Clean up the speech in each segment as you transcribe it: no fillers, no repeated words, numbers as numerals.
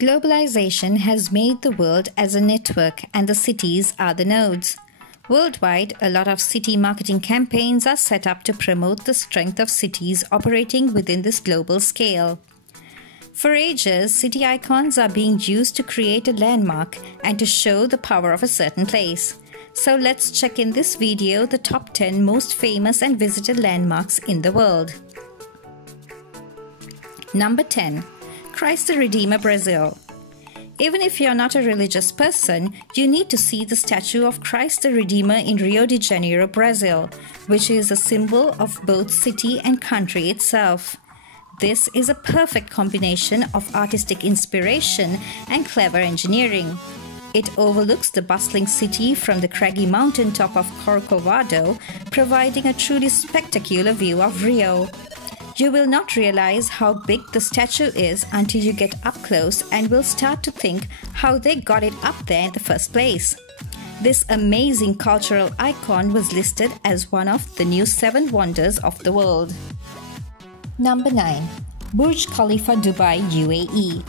Globalization has made the world as a network and the cities are the nodes. Worldwide, a lot of city marketing campaigns are set up to promote the strength of cities operating within this global scale. For ages, city icons are being used to create a landmark and to show the power of a certain place. So let's check in this video the top 10 most famous and visited landmarks in the world. Number 10. Christ the Redeemer, Brazil. Even if you're not a religious person, you need to see the statue of Christ the Redeemer in Rio de Janeiro, Brazil, which is a symbol of both city and country itself. This is a perfect combination of artistic inspiration and clever engineering. It overlooks the bustling city from the craggy mountaintop of Corcovado, providing a truly spectacular view of Rio. You will not realize how big the statue is until you get up close and will start to think how they got it up there in the first place. This amazing cultural icon was listed as one of the new 7 wonders of the world. Number 9. Burj Khalifa, Dubai, UAE.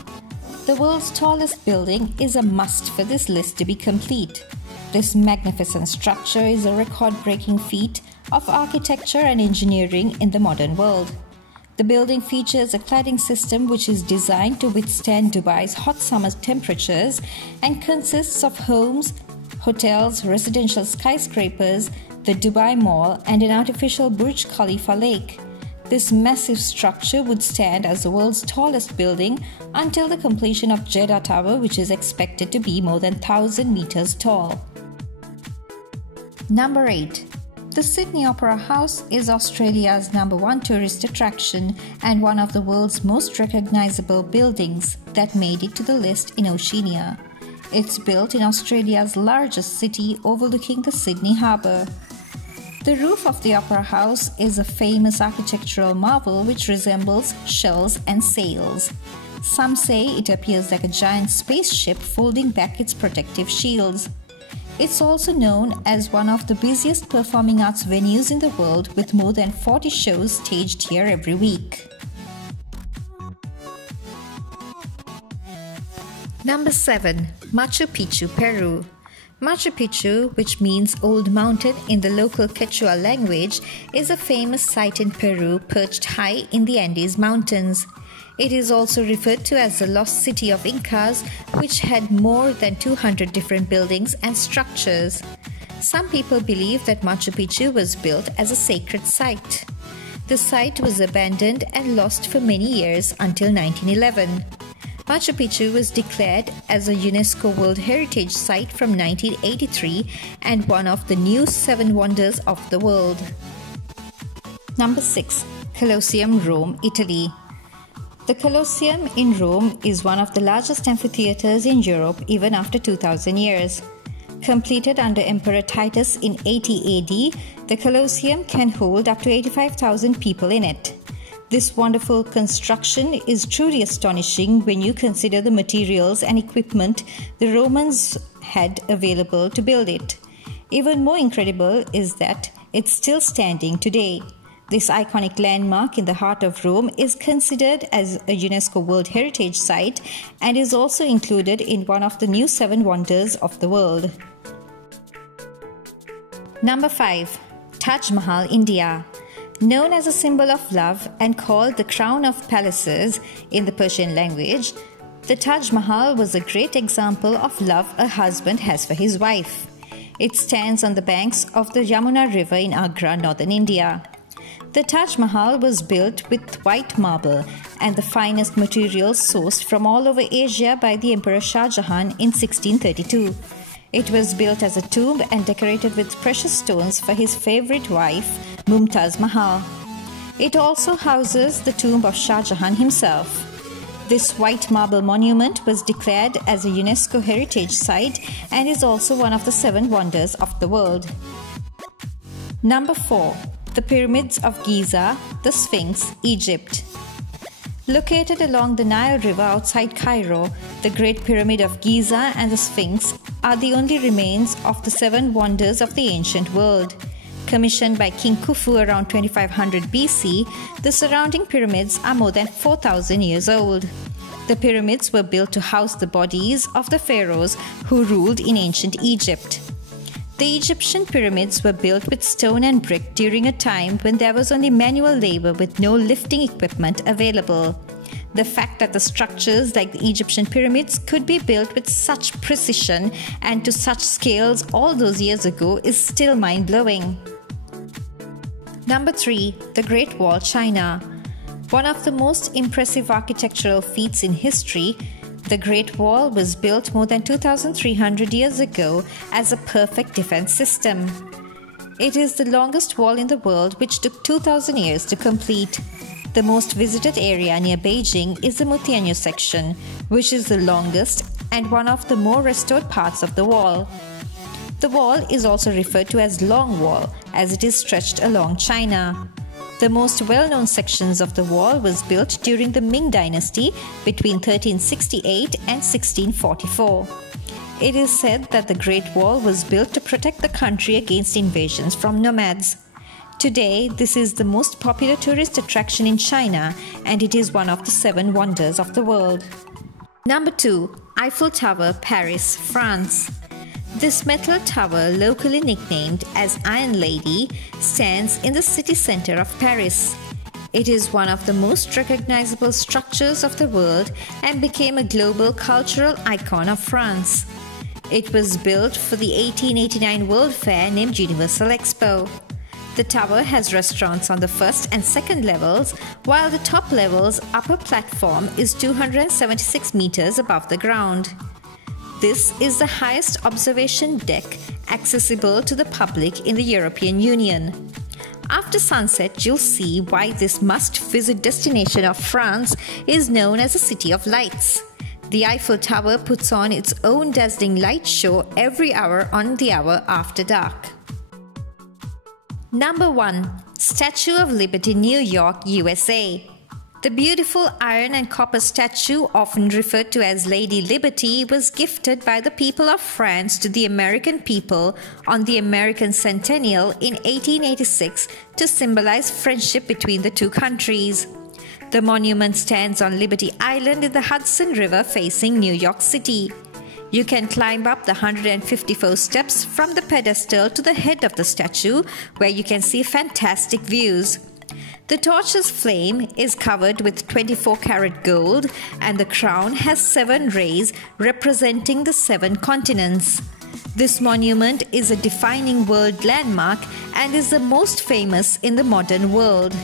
The world's tallest building is a must for this list to be complete. This magnificent structure is a record-breaking feat of architecture and engineering in the modern world. The building features a cladding system which is designed to withstand Dubai's hot summer temperatures and consists of homes, hotels, residential skyscrapers, the Dubai Mall, and an artificial Burj Khalifa lake. This massive structure would stand as the world's tallest building until the completion of Jeddah Tower, which is expected to be more than 1,000 meters tall. Number 8. The Sydney Opera House is Australia's number 1 tourist attraction and one of the world's most recognizable buildings that made it to the list in Oceania. It's built in Australia's largest city overlooking the Sydney Harbour. The roof of the Opera House is a famous architectural marvel which resembles shells and sails. Some say it appears like a giant spaceship folding back its protective shields. It's also known as one of the busiest performing arts venues in the world with more than 40 shows staged here every week. Number 7. Machu Picchu, Peru. Machu Picchu, which means Old Mountain in the local Quechua language, is a famous site in Peru perched high in the Andes Mountains. It is also referred to as the lost city of Incas, which had more than 200 different buildings and structures. Some people believe that Machu Picchu was built as a sacred site. The site was abandoned and lost for many years until 1911. Machu Picchu was declared as a UNESCO World Heritage Site from 1983 and one of the new 7 wonders of the world. Number 6. Colosseum, Rome, Italy. The Colosseum in Rome is one of the largest amphitheaters in Europe even after 2000 years. Completed under Emperor Titus in 80 AD, the Colosseum can hold up to 85,000 people in it. This wonderful construction is truly astonishing when you consider the materials and equipment the Romans had available to build it. Even more incredible is that it's still standing today. This iconic landmark in the heart of Rome is considered as a UNESCO World Heritage Site and is also included in one of the new 7 wonders of the world. Number 5. Taj Mahal, India. Known as a symbol of love and called the crown of palaces in the Persian language, the Taj Mahal was a great example of love a husband has for his wife. It stands on the banks of the Yamuna River in Agra, northern India. The Taj Mahal was built with white marble and the finest materials sourced from all over Asia by the Emperor Shah Jahan in 1632. It was built as a tomb and decorated with precious stones for his favorite wife, Mumtaz Mahal. It also houses the tomb of Shah Jahan himself. This white marble monument was declared as a UNESCO Heritage Site and is also one of the 7 wonders of the world. Number 4. The Pyramids of Giza, the Sphinx, Egypt. Located along the Nile River outside Cairo, the Great Pyramid of Giza and the Sphinx are the only remains of the 7 wonders of the ancient world. Commissioned by King Khufu around 2500 BC, the surrounding pyramids are more than 4,000 years old. The pyramids were built to house the bodies of the pharaohs who ruled in ancient Egypt. The Egyptian pyramids were built with stone and brick during a time when there was only manual labor with no lifting equipment available. The fact that the structures like the Egyptian pyramids could be built with such precision and to such scales all those years ago is still mind-blowing. Number 3. The Great Wall, China. One of the most impressive architectural feats in history, the Great Wall was built more than 2,300 years ago as a perfect defense system. It is the longest wall in the world, which took 2,000 years to complete. The most visited area near Beijing is the Mutianyu section, which is the longest and one of the more restored parts of the wall. The wall is also referred to as Long Wall, as it is stretched along China. The most well-known sections of the wall was built during the Ming Dynasty between 1368 and 1644. It is said that the Great Wall was built to protect the country against invasions from nomads. Today, this is the most popular tourist attraction in China, and it is one of the 7 wonders of the world. Number 2. Eiffel Tower, Paris, France. This metal tower, locally nicknamed as Iron Lady, stands in the city center of Paris. It is one of the most recognizable structures of the world and became a global cultural icon of France. It was built for the 1889 World Fair named Universal Expo. The tower has restaurants on the first and second levels, while the top level's upper platform is 276 meters above the ground. This is the highest observation deck accessible to the public in the European Union. After sunset, you'll see why this must-visit destination of France is known as a city of lights. The Eiffel Tower puts on its own dazzling light show every hour on the hour after dark. Number 1. Statue of Liberty, New York, USA. The beautiful iron and copper statue, often referred to as Lady Liberty, was gifted by the people of France to the American people on the American Centennial in 1886 to symbolize friendship between the two countries. The monument stands on Liberty Island in the Hudson River facing New York City. You can climb up the 154 steps from the pedestal to the head of the statue, where you can see fantastic views. The torch's flame is covered with 24-karat gold, and the crown has 7 rays representing the 7 continents. This monument is a defining world landmark and is the most famous in the modern world.